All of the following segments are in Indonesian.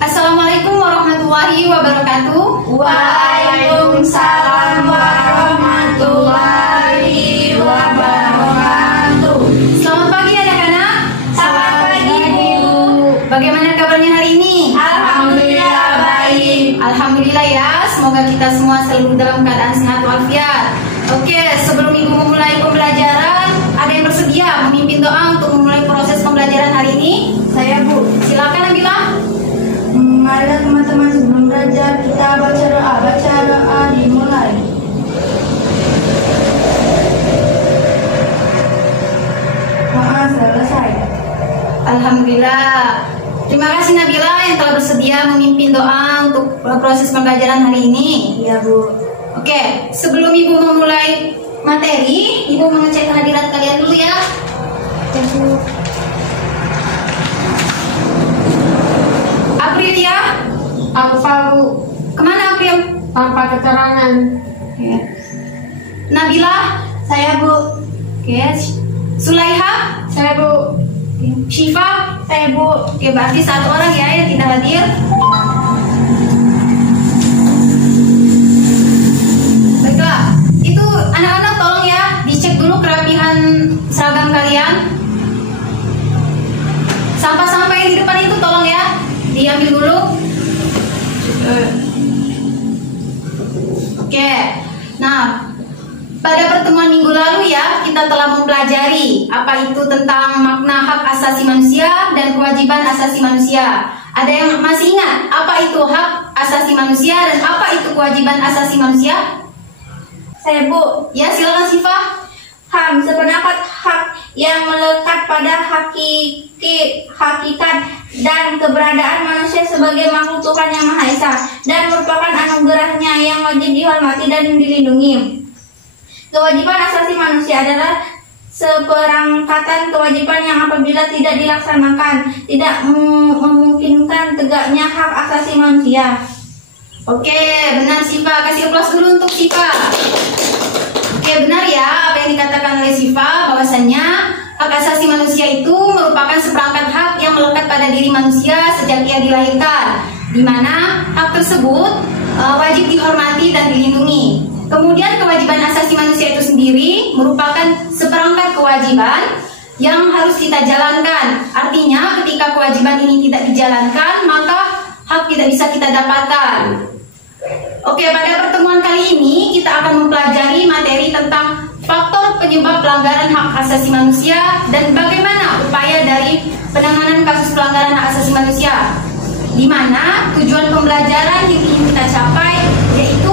Assalamualaikum warahmatullahi wabarakatuh. Waalaikumsalam warahmatullahi wabarakatuh. Selamat pagi anak-anak. Selamat pagi Bu. Bagaimana kabarnya hari ini? Alhamdulillah baik. Alhamdulillah ya. Semoga kita semua selalu dalam keadaan sehat walafiat. Oke, sebelum Ibu memulai pembelajaran, ada yang bersedia memimpin doa untuk memulai proses pembelajaran hari ini? Saya Bu. Silakan Nabila. Mari teman-teman sebelum belajar kita baca doa dimulai. Selesai. Alhamdulillah. Terima kasih Nabila yang telah bersedia memimpin doa untuk proses pembelajaran hari ini. Iya Bu. Oke, sebelum Ibu memulai materi, Ibu mengecek kehadiran kalian dulu ya. Ya Bu. Aprilia, Apa Bu? kemana April? Tanpa keterangan. Oke. Nabila, Saya Bu. oke. Sulaiha, Saya Bu. Syifa, Saya Bu. oke berarti satu orang ya yang tidak hadir. Baiklah, itu anak-anak tolong ya dicek dulu kerapihan seragam kalian. Sampah-sampah yang di depan itu tolong ya diambil dulu. Oke, nah pada pertemuan minggu lalu ya kita telah mempelajari apa itu tentang makna hak asasi manusia dan kewajiban asasi manusia. Ada yang masih ingat apa itu hak asasi manusia dan apa itu kewajiban asasi manusia? Saya Bu. Ya silakan Syifa. HAM sependapat hak yang melekat pada hakikat dan keberadaan manusia sebagai makhluk Tuhan yang Maha Esa dan merupakan anugerahnya yang wajib dihormati dan dilindungi. Kewajiban asasi manusia adalah seperangkatan kewajiban yang apabila tidak dilaksanakan tidak memungkinkan tegaknya hak asasi manusia. Oke, benar Syifa. Kasih aplaus dulu untuk Syifa. Oke, benar ya apa yang dikatakan oleh Syifa, bahwasannya hak asasi manusia itu merupakan seperangkat hak yang melekat pada diri manusia sejak ia dilahirkan, di mana hak tersebut wajib dihormati dan dilindungi. Kemudian kewajiban asasi manusia itu sendiri merupakan seperangkat kewajiban yang harus kita jalankan. Artinya ketika kewajiban ini tidak dijalankan, maka hak tidak bisa kita dapatkan. Oke, pada pertemuan kali ini kita akan mempelajari materi tentang faktor penyebab pelanggaran hak asasi manusia dan bagaimana upaya dari penanganan kasus pelanggaran hak asasi manusia, di mana tujuan pembelajaran yang ingin kita capai yaitu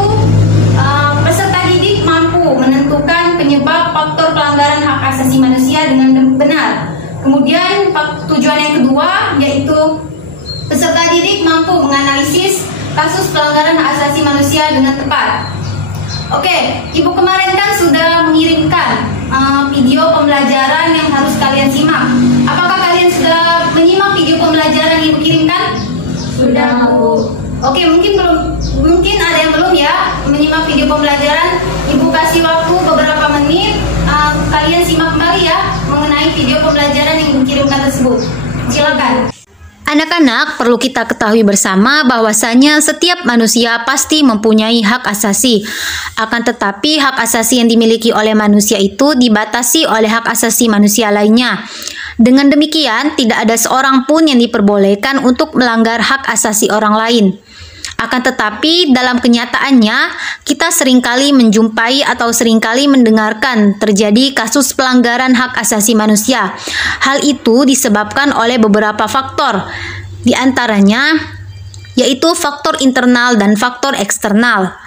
peserta didik mampu menentukan penyebab faktor pelanggaran hak asasi manusia dengan benar. Kemudian tujuan yang kedua yaitu peserta didik mampu menganalisis kasus pelanggaran hak asasi manusia dengan tepat. Oke, Ibu kemarin kan sudah mengirimkan video pembelajaran yang harus kalian simak. Apakah kalian sudah menyimak video pembelajaran yang Ibu kirimkan? Sudah Bu. Oke, mungkin ada yang belum ya menyimak video pembelajaran. Ibu kasih waktu beberapa menit, kalian simak kembali ya mengenai video pembelajaran yang Ibu kirimkan tersebut. Silakan. Anak-anak, perlu kita ketahui bersama bahwasanya setiap manusia pasti mempunyai hak asasi. Akan tetapi hak asasi yang dimiliki oleh manusia itu dibatasi oleh hak asasi manusia lainnya. Dengan demikian, tidak ada seorang pun yang diperbolehkan untuk melanggar hak asasi orang lain. Akan tetapi dalam kenyataannya kita seringkali menjumpai atau seringkali mendengarkan terjadi kasus pelanggaran hak asasi manusia. Hal itu disebabkan oleh beberapa faktor. Di antaranya yaitu faktor internal dan faktor eksternal.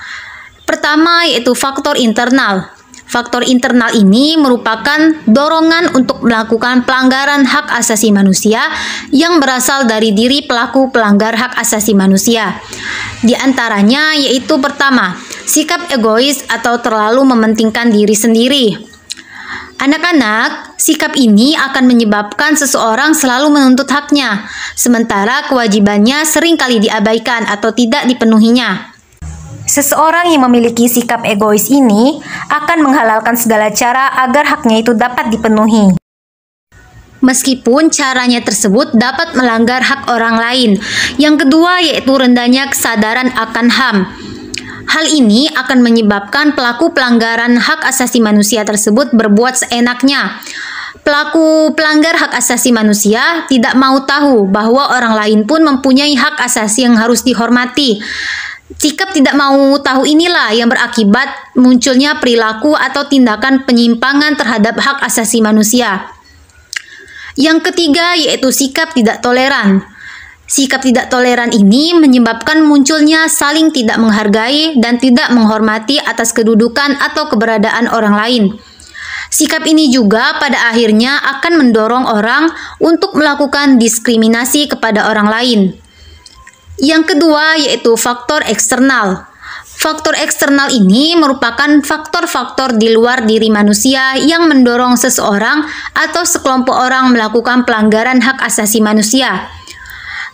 Pertama yaitu faktor internal. Faktor internal ini merupakan dorongan untuk melakukan pelanggaran hak asasi manusia yang berasal dari diri pelaku pelanggar hak asasi manusia. Di antaranya yaitu pertama, sikap egois atau terlalu mementingkan diri sendiri. Anak-anak, sikap ini akan menyebabkan seseorang selalu menuntut haknya, sementara kewajibannya seringkali diabaikan atau tidak dipenuhinya. Seseorang yang memiliki sikap egois ini akan menghalalkan segala cara agar haknya itu dapat dipenuhi. meskipun caranya tersebut dapat melanggar hak orang lain. Yang kedua yaitu rendahnya kesadaran akan HAM. Hal ini akan menyebabkan pelaku pelanggaran hak asasi manusia tersebut berbuat seenaknya. Pelaku pelanggar hak asasi manusia tidak mau tahu bahwa orang lain pun mempunyai hak asasi yang harus dihormati. Sikap tidak mau tahu inilah yang berakibat munculnya perilaku atau tindakan penyimpangan terhadap hak asasi manusia. Yang ketiga yaitu sikap tidak toleran. Sikap tidak toleran ini menyebabkan munculnya saling tidak menghargai dan tidak menghormati atas kedudukan atau keberadaan orang lain. Sikap ini juga pada akhirnya akan mendorong orang untuk melakukan diskriminasi kepada orang lain. Yang kedua yaitu faktor eksternal. Faktor eksternal ini merupakan faktor-faktor di luar diri manusia yang mendorong seseorang atau sekelompok orang melakukan pelanggaran hak asasi manusia.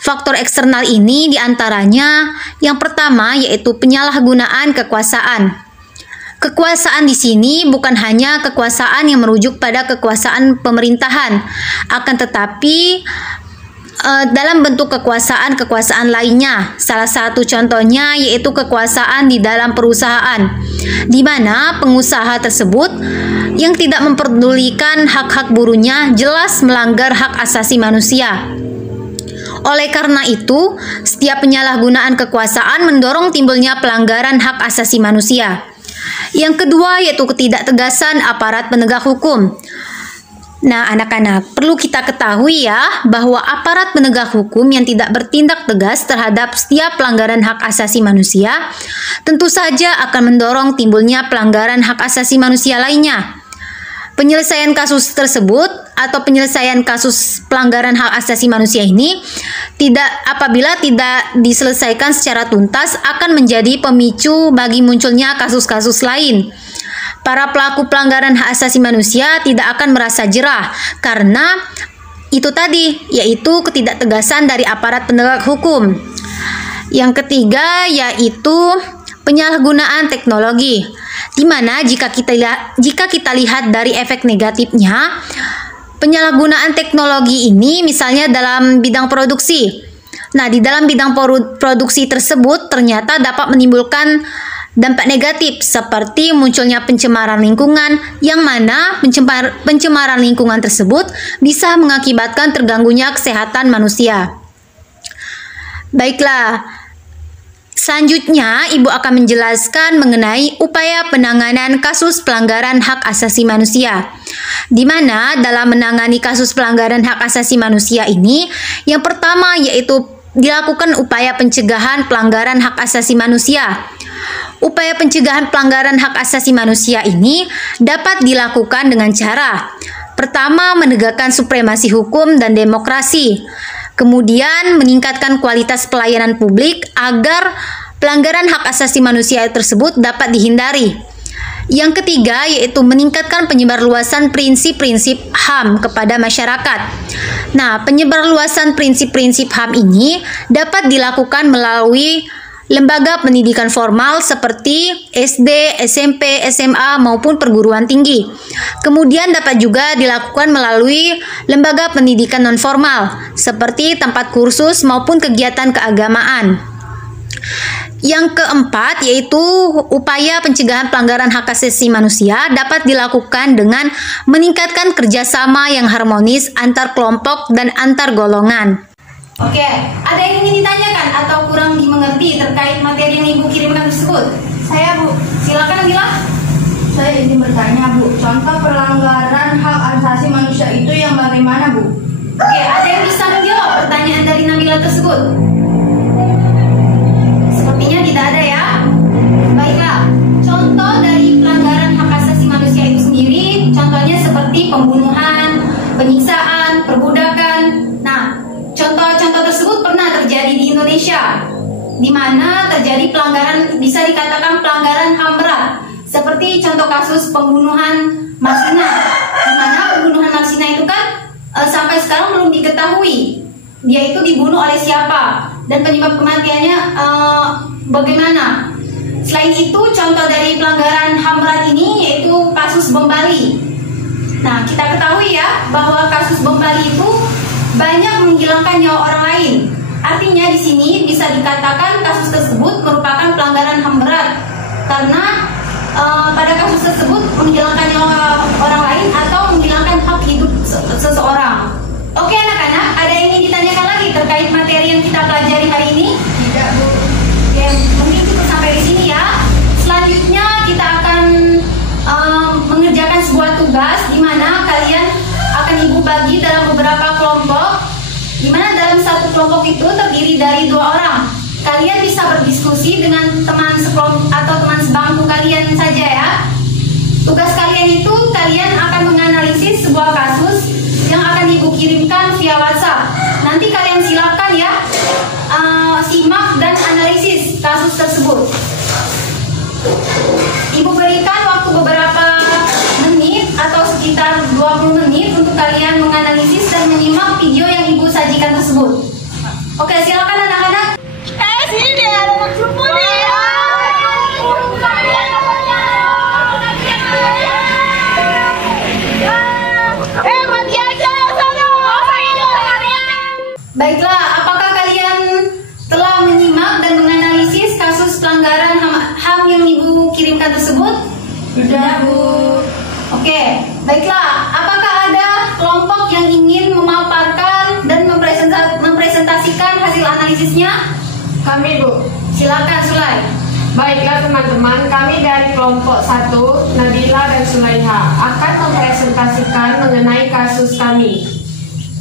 Faktor eksternal ini diantaranya yang pertama yaitu penyalahgunaan kekuasaan. Kekuasaan di sini bukan hanya kekuasaan yang merujuk pada kekuasaan pemerintahan, akan tetapi dalam bentuk kekuasaan lainnya. Salah satu contohnya yaitu kekuasaan di dalam perusahaan, di mana pengusaha tersebut yang tidak memperdulikan hak-hak buruhnya jelas melanggar hak asasi manusia. Oleh karena itu, setiap penyalahgunaan kekuasaan mendorong timbulnya pelanggaran hak asasi manusia. Yang kedua yaitu ketidaktegasan aparat penegak hukum. Nah, anak-anak, perlu kita ketahui ya bahwa aparat penegak hukum yang tidak bertindak tegas terhadap setiap pelanggaran hak asasi manusia tentu saja akan mendorong timbulnya pelanggaran hak asasi manusia lainnya. Penyelesaian kasus tersebut atau penyelesaian kasus pelanggaran hak asasi manusia ini apabila tidak diselesaikan secara tuntas akan menjadi pemicu bagi munculnya kasus-kasus lain. Para pelaku pelanggaran hak asasi manusia tidak akan merasa jerah karena itu tadi, yaitu ketidaktegasan dari aparat penegak hukum. Yang ketiga yaitu penyalahgunaan teknologi, di mana jika kita lihat dari efek negatifnya, penyalahgunaan teknologi ini misalnya dalam bidang produksi. Nah, di dalam bidang produksi tersebut ternyata dapat menimbulkan dampak negatif seperti munculnya pencemaran lingkungan, yang mana pencemaran lingkungan tersebut bisa mengakibatkan terganggunya kesehatan manusia. Baiklah, selanjutnya Ibu akan menjelaskan mengenai upaya penanganan kasus pelanggaran hak asasi manusia, di mana dalam menangani kasus pelanggaran hak asasi manusia ini, yang pertama yaitu dilakukan upaya pencegahan pelanggaran hak asasi manusia. Upaya pencegahan pelanggaran hak asasi manusia ini dapat dilakukan dengan cara pertama, menegakkan supremasi hukum dan demokrasi. Kemudian, meningkatkan kualitas pelayanan publik agar pelanggaran hak asasi manusia tersebut dapat dihindari. Yang ketiga yaitu meningkatkan penyebarluasan prinsip-prinsip HAM kepada masyarakat. Nah, penyebarluasan prinsip-prinsip HAM ini dapat dilakukan melalui lembaga pendidikan formal seperti SD, SMP, SMA maupun perguruan tinggi. Kemudian dapat juga dilakukan melalui lembaga pendidikan non-formal seperti tempat kursus maupun kegiatan keagamaan. Yang keempat yaitu upaya pencegahan pelanggaran hak asasi manusia dapat dilakukan dengan meningkatkan kerjasama yang harmonis antar kelompok dan antar golongan. Oke, ada yang ingin ditanyakan atau kurang dimengerti terkait materi yang Ibu kirimkan tersebut? Saya, Bu. Silakan, Nabila. Saya ingin bertanya, Bu. Contoh pelanggaran hak asasi manusia itu yang bagaimana, Bu? Oke, ada yang bisa menjawab pertanyaan dari Nabila tersebut? Sepertinya tidak ada ya. Baiklah, contoh dari pelanggaran hak asasi manusia itu sendiri, contohnya seperti pembunuhan, penyiksaan, perbudakan. Nah, contoh-contoh tersebut pernah terjadi di Indonesia, di mana terjadi pelanggaran, bisa dikatakan pelanggaran HAM berat, seperti contoh kasus pembunuhan Marsina, di mana pembunuhan Marsina itu kan sampai sekarang belum diketahui dia itu dibunuh oleh siapa dan penyebab kematiannya bagaimana. Selain itu, contoh dari pelanggaran HAM berat ini yaitu kasus bom Bali. Nah, kita ketahui ya bahwa kasus bom Bali itu banyak menghilangkan nyawa orang lain. Artinya di sini bisa dikatakan kasus tersebut merupakan pelanggaran HAM berat karena pada kasus tersebut menghilangkan nyawa orang lain atau menghilangkan hak hidup seseorang. Oke anak-anak, ada yang ingin ditanyakan lagi terkait materi yang kita pelajari hari ini? Tidak, Bu. Oke, mungkin cukup sampai di sini ya. Selanjutnya kita akan mengerjakan sebuah tugas di mana kalian akan ibu bagi dalam beberapa kelompok, di mana dalam satu kelompok itu terdiri dari 2 orang. Kalian bisa berdiskusi dengan teman sekelompok atau teman sebangku kalian saja ya. Tugas kalian itu kalian akan menganalisis sebuah kasus yang akan ibu kirimkan via WhatsApp. Nanti kalian silakan ya simak dan analisis kasus tersebut. Ibu berikan waktu beberapa menit atau sekitar 20 menit untuk kalian menganalisis dan menyimak video yang ibu sajikan tersebut. Oke, silakan anak-anak. Sini deh, ada maksudmu nih. Mati aja sana. Baiklah, apakah kalian telah menyimak dan menganalisis kasus pelanggaran HAM yang ibu kirimkan tersebut? Sudah, Bu. Oke, baiklah. Apakah ada kelompok yang ingin memaparkan dan mempresentasikan hasil analisisnya? Kami, Bu. Silakan, Sulai. Baiklah teman-teman, kami dari kelompok 1, Nabila dan Sulaiha akan mempresentasikan mengenai kasus kami,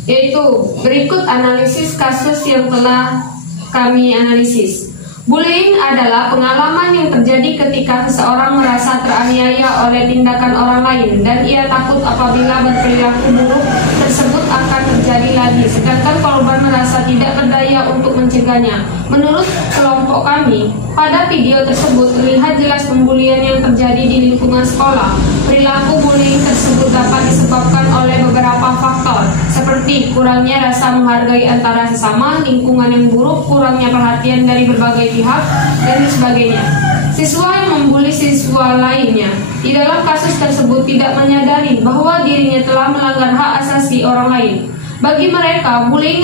yaitu berikut analisis kasus yang telah kami analisis. Bullying adalah pengalaman yang terjadi ketika seseorang merasa teraniaya oleh tindakan orang lain dan ia takut apabila berperilaku buruk tersebut akan terjadi lagi, sedangkan korban merasa tidak berdaya untuk mencegahnya. Menurut kelompok kami, pada video tersebut terlihat jelas pembulian yang terjadi di lingkungan sekolah. Perilaku bullying tersebut dapat disebabkan oleh beberapa faktor, seperti kurangnya rasa menghargai antara sesama, lingkungan yang buruk, kurangnya perhatian dari berbagai pihak, dan sebagainya. Siswa yang membuli siswa lainnya di dalam kasus tersebut tidak menyadari bahwa dirinya telah melanggar hak asasi orang lain. Bagi mereka, bullying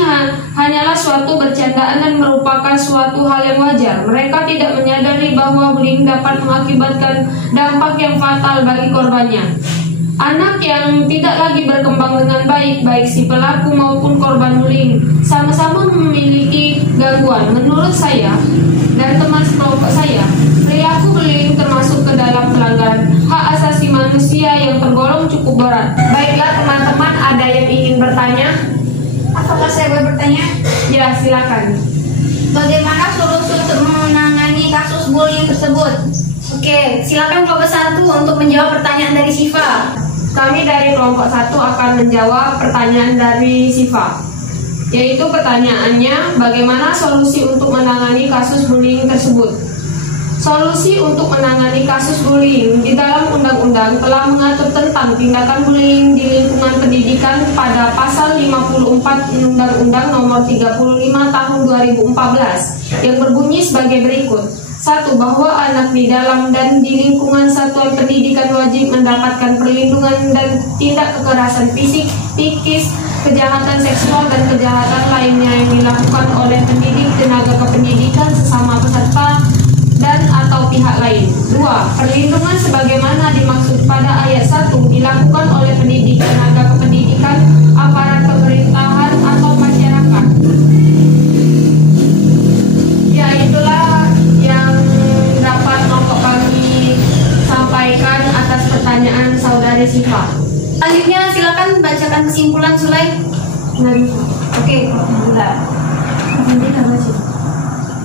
hanyalah suatu bercandaan dan merupakan suatu hal yang wajar. Mereka tidak menyadari bahwa bullying dapat mengakibatkan dampak yang fatal bagi korbannya. Anak yang tidak lagi berkembang dengan baik, baik si pelaku maupun korban bullying, sama-sama memiliki gangguan. Menurut saya dan teman sekelompok saya, perilaku bullying termasuk ke dalam pelanggaran hak asasi manusia yang tergolong cukup berat. Baiklah teman-teman, ada yang ingin bertanya? Apakah saya boleh bertanya? Ya, silakan. Bagaimana solusi untuk menangani kasus bullying tersebut? Oke, silakan kelompok 1 untuk menjawab pertanyaan dari Siva. Kami dari kelompok 1 akan menjawab pertanyaan dari Siva, yaitu pertanyaannya, bagaimana solusi untuk menangani kasus bullying tersebut? Solusi untuk menangani kasus bullying di dalam undang-undang telah mengatur tentang tindakan bullying di lingkungan pendidikan pada pasal 54 Undang-Undang Nomor 35 Tahun 2014 yang berbunyi sebagai berikut. 1. Bahwa anak di dalam dan di lingkungan satuan pendidikan wajib mendapatkan perlindungan dan tindak kekerasan fisik, psikis, kejahatan seksual dan kejahatan lainnya yang dilakukan oleh pendidik, tenaga kependidikan, sesama peserta dan atau pihak lain. 2. Perlindungan sebagaimana dimaksud pada ayat 1 dilakukan oleh pendidik, tenaga kependidikan, aparat pemerintahan atau masyarakat. Ya, itulah yang dapat kelompok kami sampaikan atas pertanyaan saudari Siva. Selanjutnya silakan bacakan kesimpulan Sulai. Oke,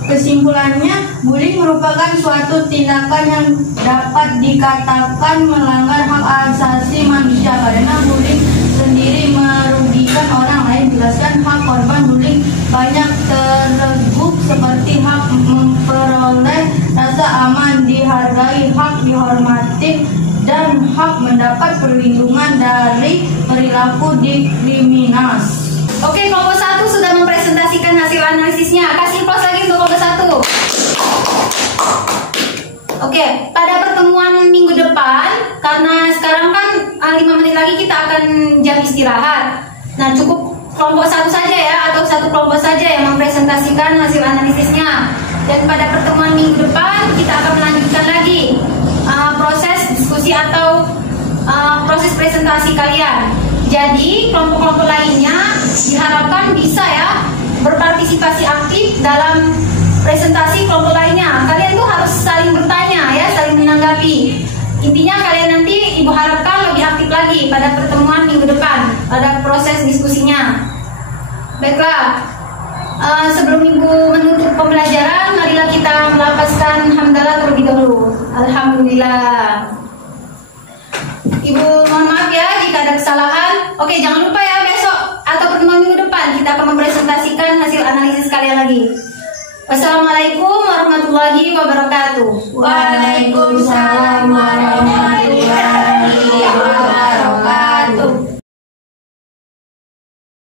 Kesimpulannya, bullying merupakan suatu tindakan yang dapat dikatakan melanggar hak asasi manusia karena bullying sendiri merugikan orang lain. Jelaskan hak korban bullying banyak terleguk seperti hak memperoleh rasa aman, dihargai, hak dihormati, dan hak mendapat perlindungan dari perilaku diskriminasi. Oke, kelompok 1 sudah mempresentasikan hasil analisisnya. Kasih plus lagi untuk kelompok 1. Oke, pada pertemuan minggu depan, karena sekarang kan 5 menit lagi kita akan istirahat. Nah, cukup kelompok satu saja ya, atau satu kelompok saja yang mempresentasikan hasil analisisnya. Dan pada pertemuan minggu depan kita akan melanjutkan lagi proses diskusi atau proses presentasi kalian. Jadi kelompok-kelompok lainnya diharapkan bisa ya berpartisipasi aktif dalam presentasi kelompok lainnya. Kalian tuh harus saling bertanya ya, saling menanggapi. Intinya kalian nanti ibu harapkan lebih aktif lagi pada pertemuan minggu depan, pada proses diskusinya. Baiklah, sebelum ibu menutup pembelajaran, marilah kita melafazkan hamdalah terlebih dahulu. Alhamdulillah. Ibu mohon maaf ya jika ada kesalahan. Oke, jangan lupa ya besok atau pertemuan minggu depan kita akan mempresentasikan hasil analisis kalian lagi. Wassalamualaikum warahmatullahi wabarakatuh. Waalaikumsalam warahmatullahi wabarakatuh.